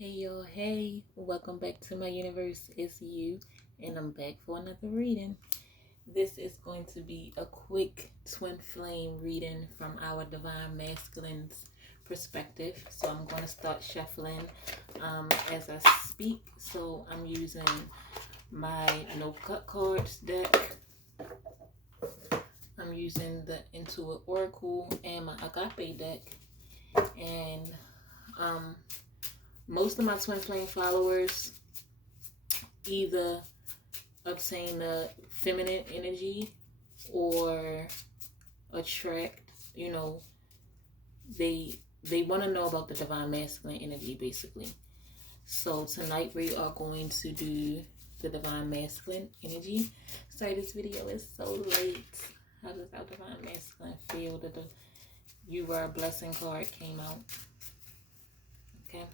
Hey y'all, hey, welcome back to my universe. It's you, and I'm back for another reading. This is going to be a quick twin flame reading from our divine masculine's perspective. So I'm going to start shuffling as I speak. So I'm using my no cut cards deck. I'm using the Intuit Oracle and my Agape deck, and most of my twin flame followers either obtain the feminine energy or attract, they want to know about the divine masculine energy, basically. So tonight we are going to do the divine masculine energy. Sorry, this video is so late. How does our divine masculine feel that the You Are a Blessing card came out? Okay.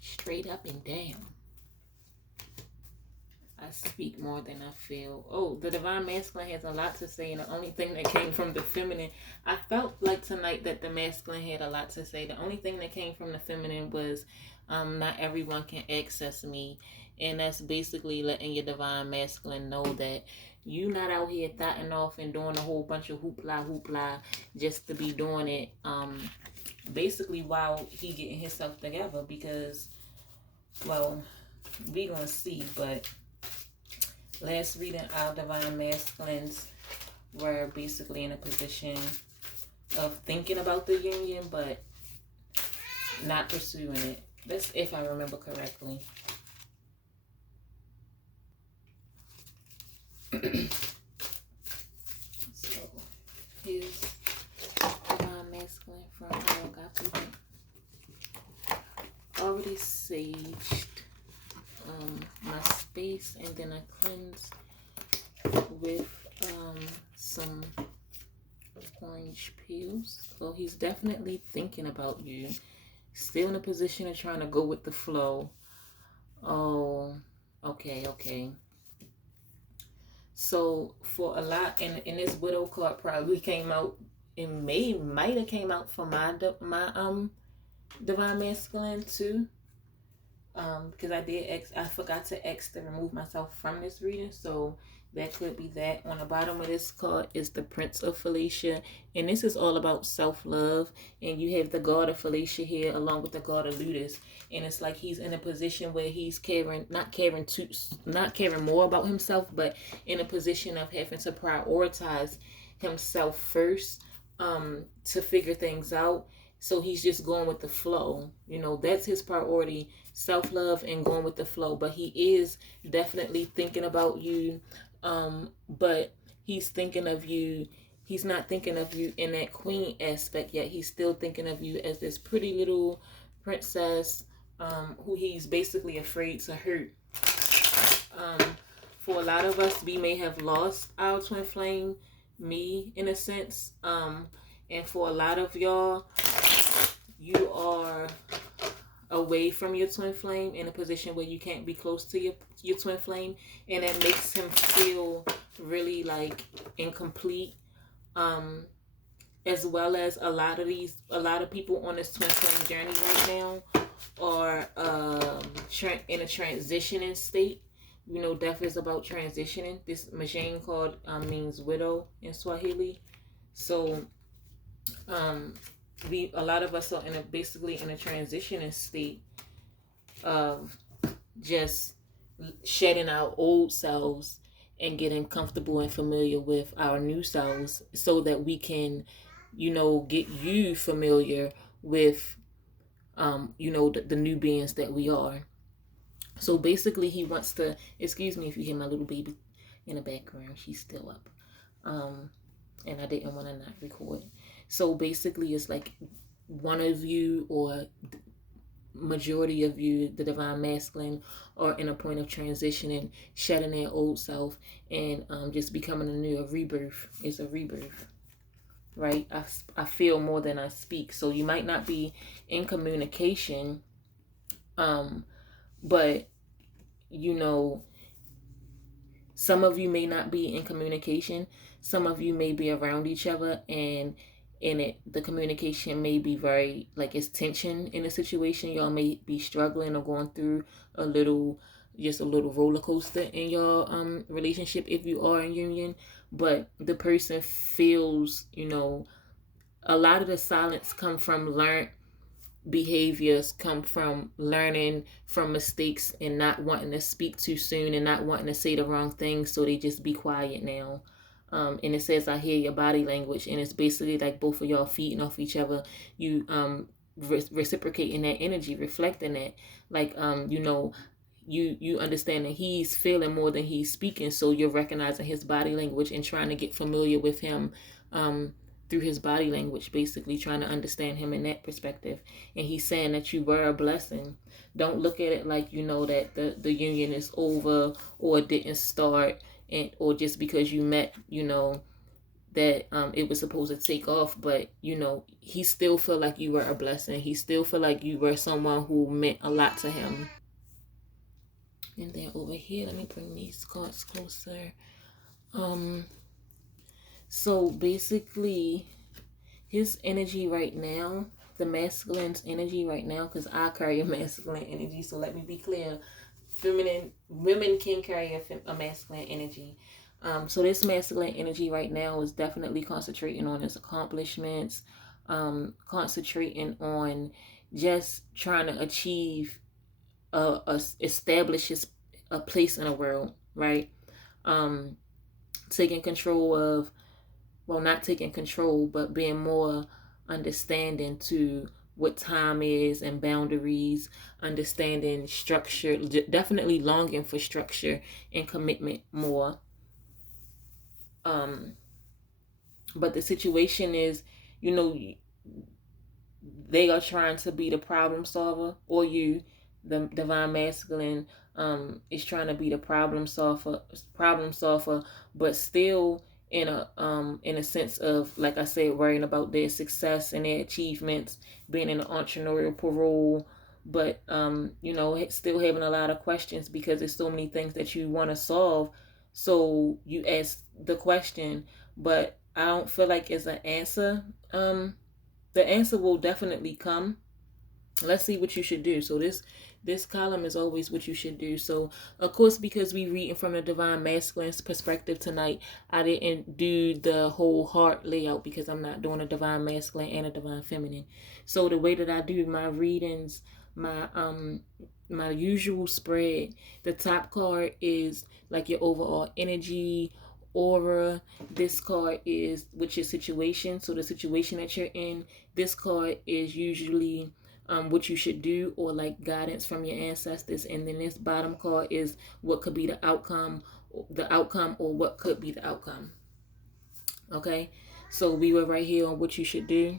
Straight up and down. I speak more than I feel. Oh, the divine masculine has a lot to say, and the only thing that came from the feminine, I felt like tonight that the masculine had a lot to say. The only thing that came from the feminine was not everyone can access me, and that's basically letting your divine masculine know that you not out here thotting off and doing a whole bunch of hoopla just to be doing it basically while he getting himself together, because, well, we gonna see. But last reading, our divine masculines were basically in a position of thinking about the union but not pursuing it. That's if I remember correctly. So here's divine masculine from our Agape. Already saged my space, and then I cleansed with some orange peels. So he's definitely thinking about you, still in a position of trying to go with the flow. Oh, okay. So for a lot, and this widow card probably came out, it might have came out for my divine masculine too. Because I forgot to X to remove myself from this reading, so that could be that. On the bottom of this card is the Prince of Felicia, and this is all about self-love, and you have the God of Felicia here along with the God of Ludus, and it's like he's in a position where he's not caring more about himself, but in a position of having to prioritize himself first to figure things out. So he's just going with the flow. That's his priority, self-love and going with the flow. But he is definitely thinking about you. But he's thinking of you. He's not thinking of you in that queen aspect yet. He's still thinking of you as this pretty little princess who he's basically afraid to hurt. For a lot of us, we may have lost our twin flame, me, in a sense. And for a lot of y'all, you are away from your twin flame in a position where you can't be close to your twin flame, and that makes him feel really like incomplete. As well as a lot of people on this twin flame journey right now are in a transitioning state. Death is about transitioning. This machine called means widow in Swahili. So a lot of us are basically in a transitioning state of just shedding our old selves and getting comfortable and familiar with our new selves, so that we can, get you familiar with, the new beings that we are. So basically, he wants to. Excuse me if you hear my little baby in the background. She's still up, and I didn't want to not record. So basically, it's like one of you or majority of you, the divine masculine, are in a point of transitioning, shedding their old self, and just becoming a rebirth. It's a rebirth, right? I feel more than I speak. So you might not be in communication, but some of you may not be in communication. Some of you may be around each other, and in it, the communication may be very, like, it's tension in a situation. Y'all may be struggling or going through a little, just a little roller coaster in your relationship if you are in union. But the person feels, a lot of the silence come from learned behaviors, come from learning from mistakes and not wanting to speak too soon and not wanting to say the wrong thing, so they just be quiet now. And it says, I hear your body language, and it's basically like both of y'all feeding off each other. You reciprocating that energy, reflecting that, like, you understand that he's feeling more than he's speaking, so you're recognizing his body language and trying to get familiar with him through his body language, basically trying to understand him in that perspective. And he's saying that you were a blessing. Don't look at it like, that the union is over or didn't start, and or just because you met, that it was supposed to take off. But he still feel like you were a blessing. He still feel like you were someone who meant a lot to him. And then over here, let me bring these cards closer. So basically, his energy right now, the masculine's energy right now, because I carry a masculine energy, so let me be clear. Women can carry a masculine energy. So this masculine energy right now is definitely concentrating on his accomplishments, concentrating on just trying to achieve, establish a place in the world, right? Taking control of, well, not taking control, but being more understanding to what time is and boundaries, understanding structure, definitely longing for structure and commitment more. But the situation is, they are trying to be the problem solver, or you, the divine masculine, is trying to be the problem solver, but still in a sense of, like I said, worrying about their success and their achievements, being in an entrepreneurial role, but still having a lot of questions because there's so many things that you want to solve. So you ask the question, but I don't feel like it's an answer. The answer will definitely come. Let's see what you should do. So this column is always what you should do. So of course, because we reading from the divine masculine's perspective tonight, I didn't do the whole heart layout because I'm not doing a divine masculine and a divine feminine. So the way that I do my readings, my usual spread, the top card is like your overall energy, aura. This card is with your situation, so the situation that you're in. This card is usually what you should do, or like guidance from your ancestors. And then this bottom card is what could be the outcome, or what could be the outcome. Okay, so we were right here on what you should do.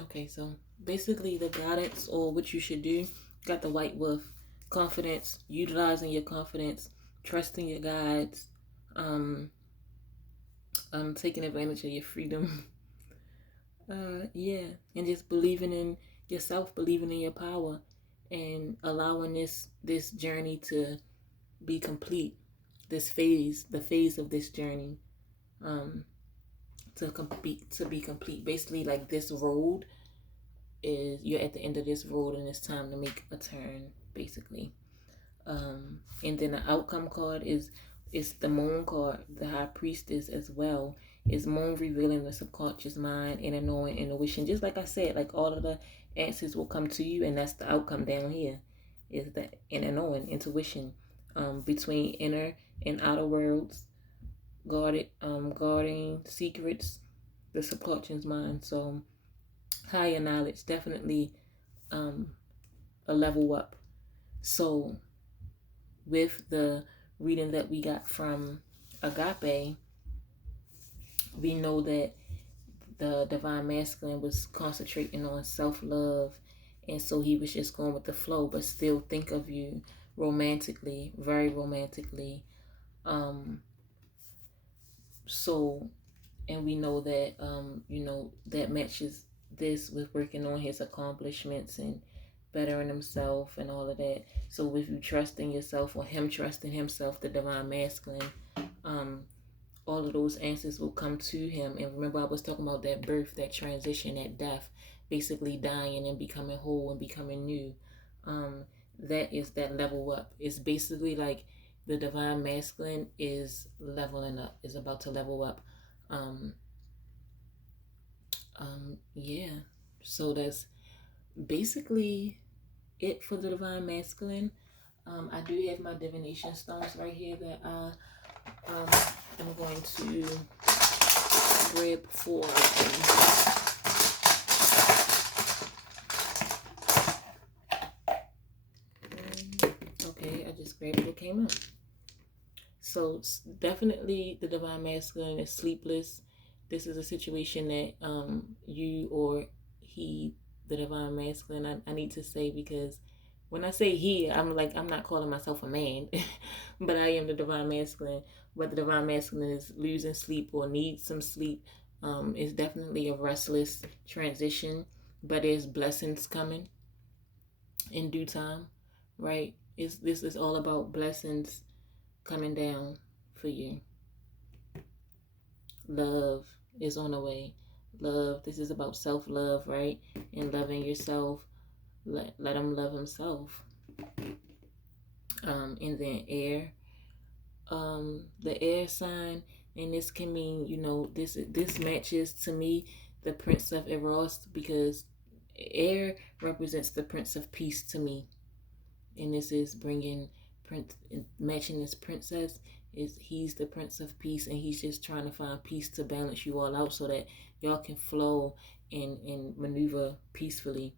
Okay, so basically the guidance or what you should do, got the white wolf, confidence, utilizing your confidence, trusting your guides, taking advantage of your freedom. Yeah, and just believing in yourself, believing in your power, and allowing this journey to be complete. The phase of this journey, to be complete. Basically, like, this road is, you're at the end of this road and it's time to make a turn, basically. And then the outcome card is the moon card, the high priestess as well. Is moon revealing the subconscious mind, inner knowing, intuition. Just like I said, like, all of the answers will come to you, and that's the outcome down here. Is the inner knowing, intuition, between inner and outer worlds, guarding secrets, the subconscious mind. So higher knowledge, definitely a level up. So with the reading that we got from Agape, we know that the divine masculine was concentrating on self-love, and so he was just going with the flow, but still think of you romantically, very romantically. So, and we know that that matches this with working on his accomplishments and bettering himself and all of that. So with you trusting yourself, or him trusting himself, the divine masculine, all of those answers will come to him. And remember, I was talking about that birth, that transition, that death, basically dying and becoming whole and becoming new. That is that level up. It's basically like the divine masculine is leveling up, is about to level up. Yeah. So that's basically it for the divine masculine. I do have my divination stones right here that I'm going to grab for okay, I just grabbed it, it came up. So definitely the divine masculine is sleepless. This is a situation that you or he, the divine masculine, I need to say, because when I say he, I'm not calling myself a man, but I am the divine masculine. But the divine masculine is losing sleep or needs some sleep. It's definitely a restless transition, but there's blessings coming in due time, right? This is all about blessings coming down for you. Love is on the way. Love, this is about self-love, right? And loving yourself. Let him love himself. And then air. The air sign, and this can mean, this matches to me the Prince of Eros, because air represents the Prince of Peace to me. And this is bringing matching this princess, is he's the Prince of Peace, and he's just trying to find peace to balance you all out so that y'all can flow and maneuver peacefully,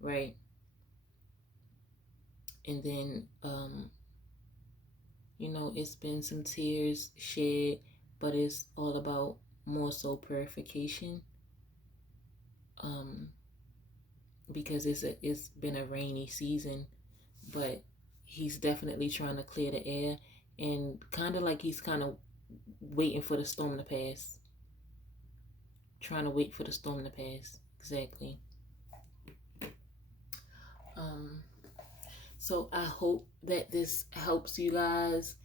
right? And then it's been some tears shed, but it's all about more so purification, because it's been a rainy season, but he's definitely trying to clear the air, and kind of like he's kind of waiting for the storm to pass. Trying to wait for the storm to pass. Exactly. So I hope that this helps you guys.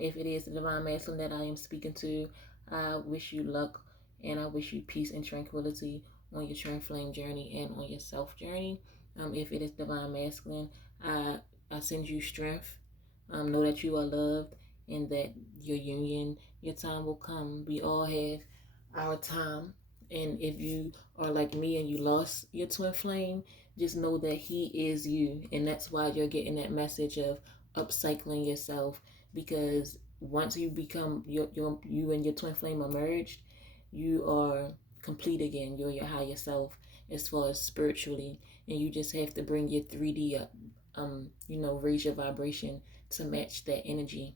If it is the divine masculine that I am speaking to, I wish you luck, and I wish you peace and tranquility on your Twinflame journey and on your self journey. If it is divine masculine, I send you strength. Know that you are loved, and that your time will come. We all have our time. And if you are like me and you lost your twin flame, just know that he is you. And that's why you're getting that message of upcycling yourself. Because once you become you and your twin flame are merged, you are complete again. You're your higher self as far as spiritually. And you just have to bring your 3D up. Raise your vibration to match that energy.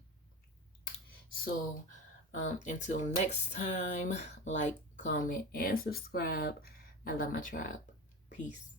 So until next time, like, comment, and subscribe. I love my tribe. Peace.